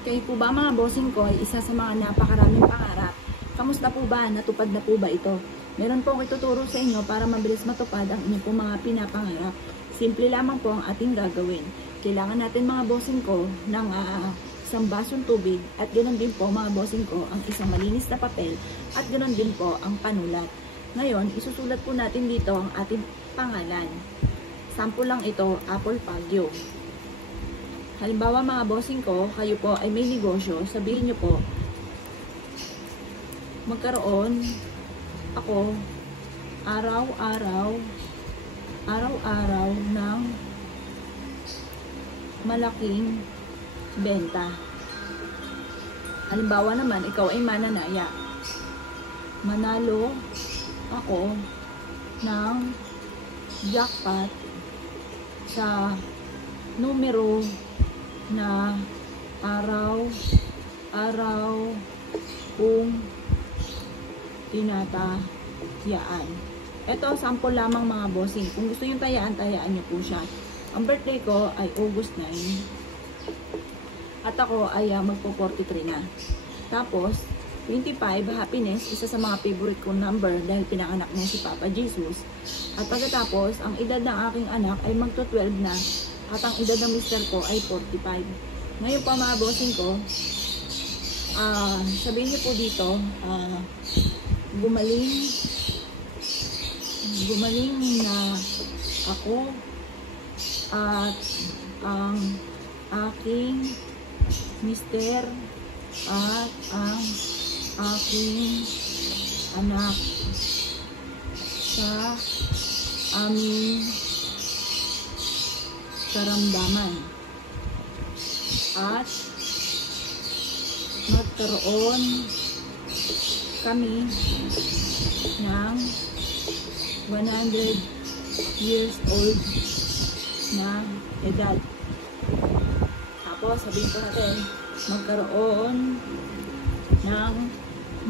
Kayo po ba mga bossing ko ay isa sa mga napakaraming pangarap? Kamusta po ba? Natupad na po ba ito? Meron po akong ituturo sa inyo para mabilis matupad ang inyong po mga pinapangarap. Simple lamang po ang ating gagawin. Kailangan natin mga bossing ko ng isang basong tubig at ganoon din po mga bossing ko ang isang malinis na papel at ganoon din po ang panulat. Ngayon, isusulat po natin dito ang ating pangalan. Sample lang ito, Apple Pagyo. Halimbawa mga bossing ko, kayo po ay may negosyo, sabihin nyo po, magkaroon ako araw-araw ng malaking benta. Halimbawa naman, ikaw ay mananaya. Manalo ako ng jackpot sa numero na araw kung tinatayaan. Ito, sample lamang mga bossing. Kung gusto nyo tayaan, tayaan nyo po siya. Ang birthday ko ay August 9. At ako ay magpo-43 na. Tapos, 25, happiness, isa sa mga favorite kong number dahil pinanganak niya si Papa Jesus. At pagkatapos, ang edad ng aking anak ay magto-12 na. At ang edad ng mister ko ay 45. Ngayon pa mga bossing ko, sabihin niyo po dito, gumaling na ako at ang aking mister at ang aking anak sa aming karamdaman at magkaroon kami ng 100 years old na edad. Tapos sabihin ko natin, magkaroon ng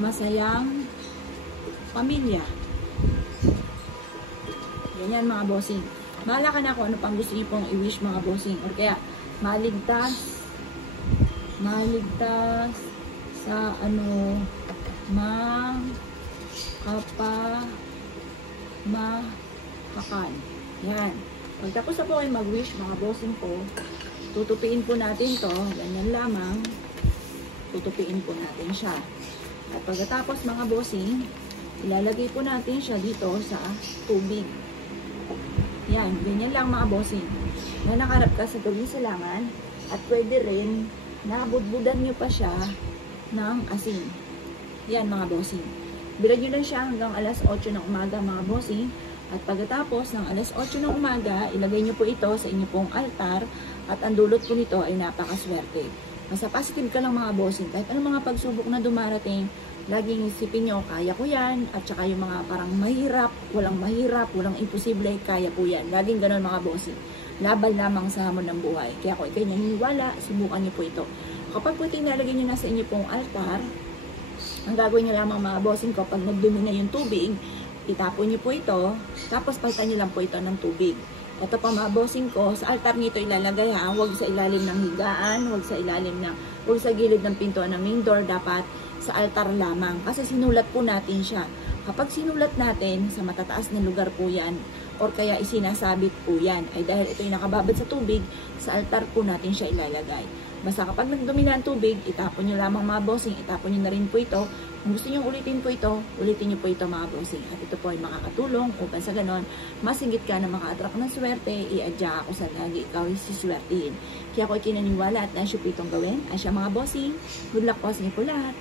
masayang pamilya. Ganyan mga bossing. Bahala ka na kung ano pang gusto niyo pong i-wish mga bossing. Or kaya, maligtas sa makapan. Yan. Pagtapos na po kayo mag-wish mga bossing po, tutupiin po natin to. Ganyan lamang. Tutupiin po natin siya. At pagkatapos mga bossing, ilalagay po natin siya dito sa tubig. Yan, ganyan lang mga bossing. Na nakarap ka sa tubig silangan at pwede rin na budbudan nyo pa siya ng asin. Yan mga bossing. Bilad nyo lang siya hanggang alas 8 ng umaga mga bossing. At pagkatapos ng alas 8 ng umaga, ilagay nyo po ito sa inyo pong altar at ang dulot po nito ay napakaswerte. Basta positive ka lang mga bossing. Kahit anong mga pagsubok na dumarating, laging isipin nyo, kaya ko yan. At saka yung mga parang mahirap, walang imposible, kaya po yan. Laging ganun mga bossing. Laban lamang sa hamon ng buhay. Kaya kung ikay naniniwala, subukan nyo po ito. Kapag po itinalagay nyo na sa inyo pong altar, ang gagawin nyo lamang mga bossing ko, pag nagdumi na yung tubig, itapon nyo po ito, tapos palitan nyo lang po ito ng tubig. Ito pa mga bossing ko, sa altar nito ilalagay ha, huwag sa ilalim ng higaan, huwag sa gilid ng pintuan ng main door, dapat sa altar lamang. Kasi sinulat po natin siya. Kapag sinulat natin, sa matataas na lugar po yan, or kaya isinasabit po yan, ay dahil ito yung nakababad sa tubig, sa altar po natin siya ilalagay. Basta kapag nagdumi na ang tubig, itapon nyo lamang mga bossing, itapon nyo na rin po ito. Kung gusto nyo ulitin po ito, ulitin nyo po ito mga bossing. At ito po ay makakatulong upang sa ganon, masingit ka na maka-attract ng swerte, i-adya ako sa lagi ikaw ay siswertihin. Kaya ako ay kinaniwala at naisyo po itong gawin. Ay siya mga bossing, good luck po sa inyo po lahat.